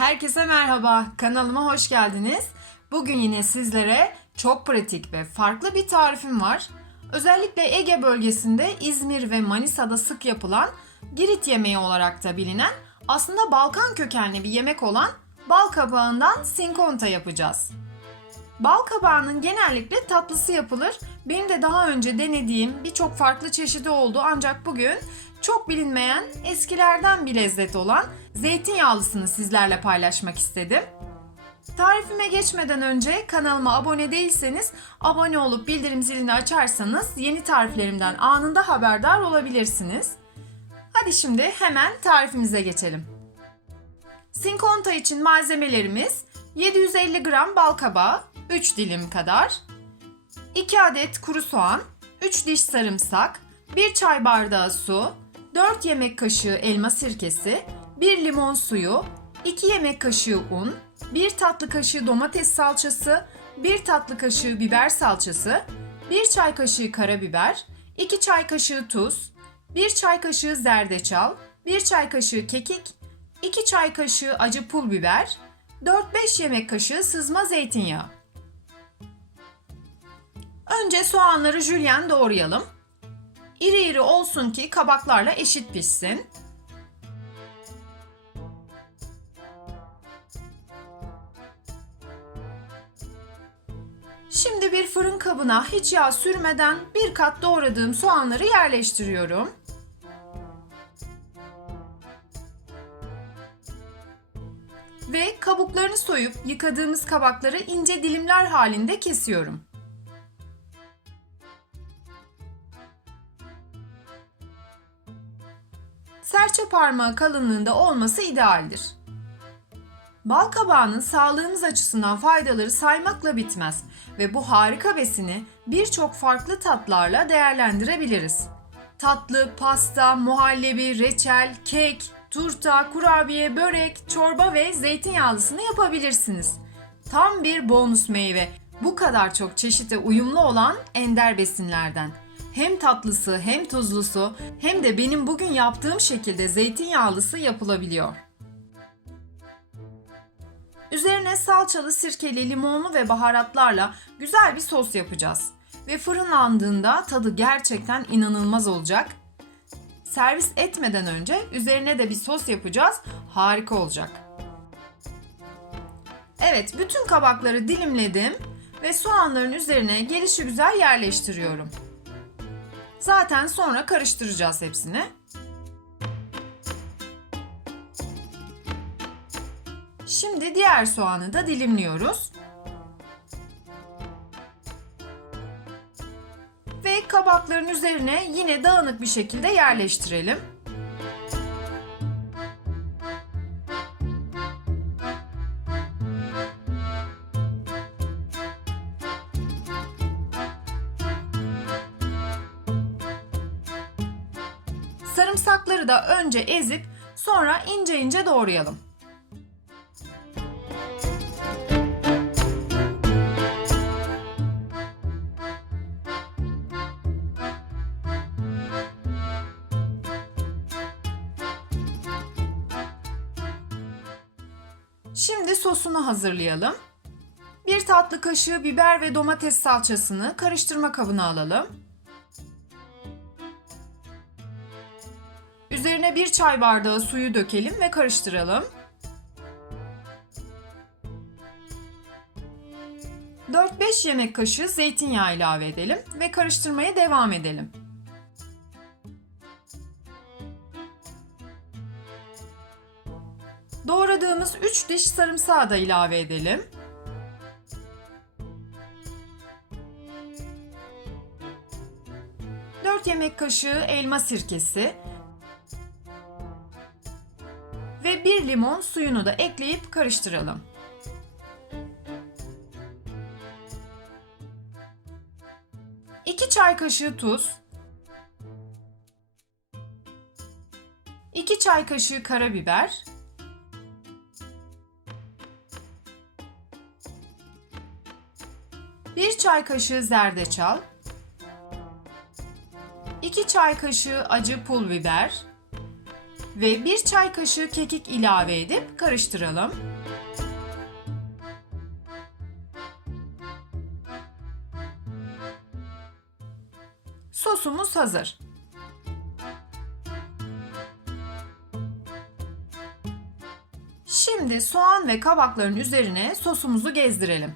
Herkese merhaba, kanalıma hoş geldiniz. Bugün yine sizlere çok pratik ve farklı bir tarifim var. Özellikle Ege bölgesinde İzmir ve Manisa'da sık yapılan Girit yemeği olarak da bilinen aslında Balkan kökenli bir yemek olan bal kabağından sinkonta yapacağız. Bal kabağının genellikle tatlısı yapılır. Benim de daha önce denediğim birçok farklı çeşidi oldu ancak bugün çok bilinmeyen eskilerden bir lezzet olan zeytinyağlısını sizlerle paylaşmak istedim. Tarifime geçmeden önce kanalıma abone değilseniz abone olup bildirim zilini açarsanız yeni tariflerimden anında haberdar olabilirsiniz. Hadi şimdi hemen tarifimize geçelim. Sinkonta için malzemelerimiz 750 gram bal kabağı, 3 dilim kadar, 2 adet kuru soğan, 3 diş sarımsak, 1 çay bardağı su, 4 yemek kaşığı elma sirkesi, 1 limon suyu, 2 yemek kaşığı un, 1 tatlı kaşığı domates salçası, 1 tatlı kaşığı biber salçası, 1 çay kaşığı karabiber, 2 çay kaşığı tuz, 1 çay kaşığı zerdeçal, 1 çay kaşığı kekik, 2 çay kaşığı acı pul biber, 4-5 yemek kaşığı sızma zeytinyağı. Önce soğanları jülyen doğrayalım. İri iri olsun ki kabaklarla eşit pişsin. Şimdi bir fırın kabına hiç yağ sürmeden bir kat doğradığım soğanları yerleştiriyorum. Ve kabuklarını soyup yıkadığımız kabakları ince dilimler halinde kesiyorum. Serçe parmağı kalınlığında olması idealdir. Bal kabağının sağlığımız açısından faydaları saymakla bitmez ve bu harika besini birçok farklı tatlarla değerlendirebiliriz. Tatlı, pasta, muhallebi, reçel, kek, turta, kurabiye, börek, çorba ve zeytinyağlısını yapabilirsiniz. Tam bir bonus meyve. Bu kadar çok çeşite uyumlu olan ender besinlerden hem tatlısı hem tuzlusu hem de benim bugün yaptığım şekilde zeytinyağlısı yapılabiliyor. Üzerine salçalı, sirkeli, limonlu ve baharatlarla güzel bir sos yapacağız. Ve fırınlandığında tadı gerçekten inanılmaz olacak. Servis etmeden önce üzerine de bir sos yapacağız. Harika olacak. Evet, bütün kabakları dilimledim ve soğanların üzerine gelişi güzel yerleştiriyorum. Zaten sonra karıştıracağız hepsini. Şimdi diğer soğanı da dilimliyoruz. Ve kabakların üzerine yine dağınık bir şekilde yerleştirelim. Da önce ezip sonra ince ince doğrayalım. Şimdi sosunu hazırlayalım. Bir tatlı kaşığı biber ve domates salçasını karıştırma kabına alalım. Üzerine bir çay bardağı suyu dökelim ve karıştıralım. 4-5 yemek kaşığı zeytinyağı ilave edelim ve karıştırmaya devam edelim. Doğradığımız 3 diş sarımsağı da ilave edelim. Yemek kaşığı elma sirkesi, ve 1 limon suyunu da ekleyip karıştıralım. İki çay kaşığı tuz, 2 çay kaşığı karabiber, bir çay kaşığı zerdeçal, 2 çay kaşığı acı pul biber, ve 1 çay kaşığı kekik ilave edip karıştıralım. Sosumuz hazır. Şimdi soğan ve kabakların üzerine sosumuzu gezdirelim.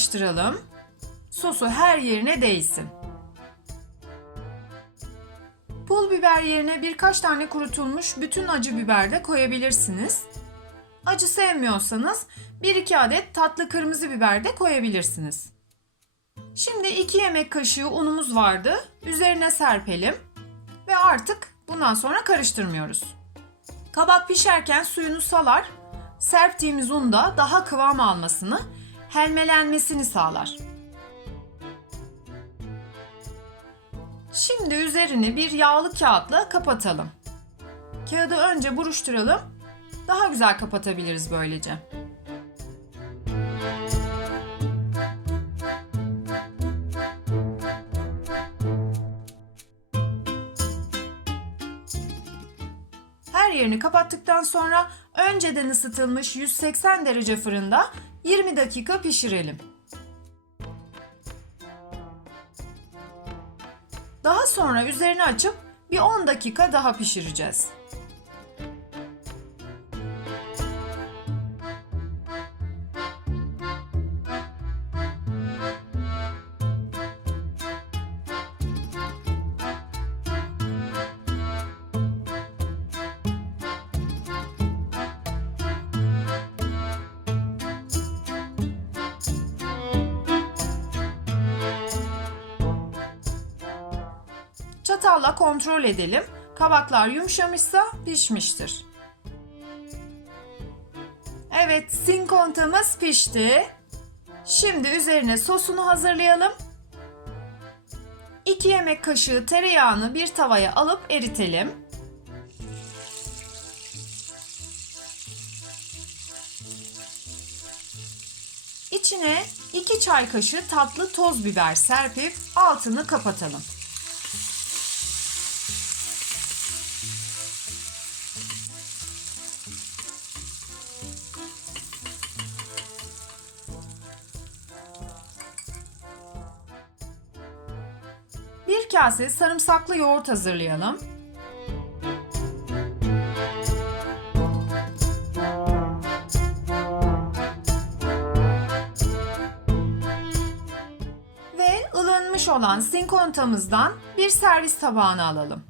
Karıştıralım. Sosu her yerine değsin. Pul biber yerine birkaç tane kurutulmuş bütün acı biber de koyabilirsiniz. Acı sevmiyorsanız 1-2 adet tatlı kırmızı biber de koyabilirsiniz. Şimdi 2 yemek kaşığı unumuz vardı. Üzerine serpelim ve artık bundan sonra karıştırmıyoruz. Kabak pişerken suyunu salar. Serptiğimiz un da daha kıvam almasını, helmelenmesini sağlar. Şimdi üzerini bir yağlı kağıtla kapatalım. Kağıdı önce buruşturalım. Daha güzel kapatabiliriz böylece. Her yerini kapattıktan sonra önceden ısıtılmış 180 derece fırında 20 dakika pişirelim. Daha sonra üzerini açıp bir 10 dakika daha pişireceğiz. Çatalla kontrol edelim. Kabaklar yumuşamışsa pişmiştir. Evet, sinkontamız pişti. Şimdi üzerine sosunu hazırlayalım. 2 yemek kaşığı tereyağını bir tavaya alıp eritelim. İçine 2 çay kaşığı tatlı toz biber serpip altını kapatalım. Kase sarımsaklı yoğurt hazırlayalım. Ve ılınmış olan sinkontamızdan bir servis tabağına alalım.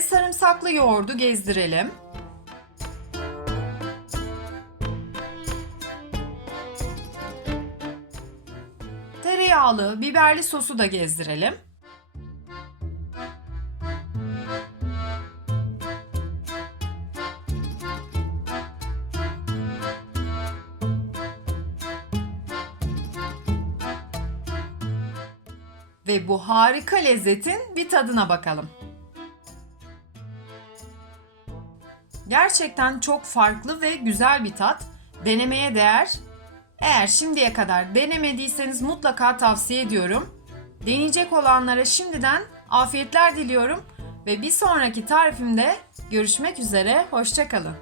Sarımsaklı yoğurdu gezdirelim. Tereyağlı, biberli sosu da gezdirelim. Ve bu harika lezzetin bir tadına bakalım. Gerçekten çok farklı ve güzel bir tat. Denemeye değer. Eğer şimdiye kadar denemediyseniz mutlaka tavsiye ediyorum. Deneyecek olanlara şimdiden afiyetler diliyorum ve bir sonraki tarifimde görüşmek üzere. Hoşçakalın.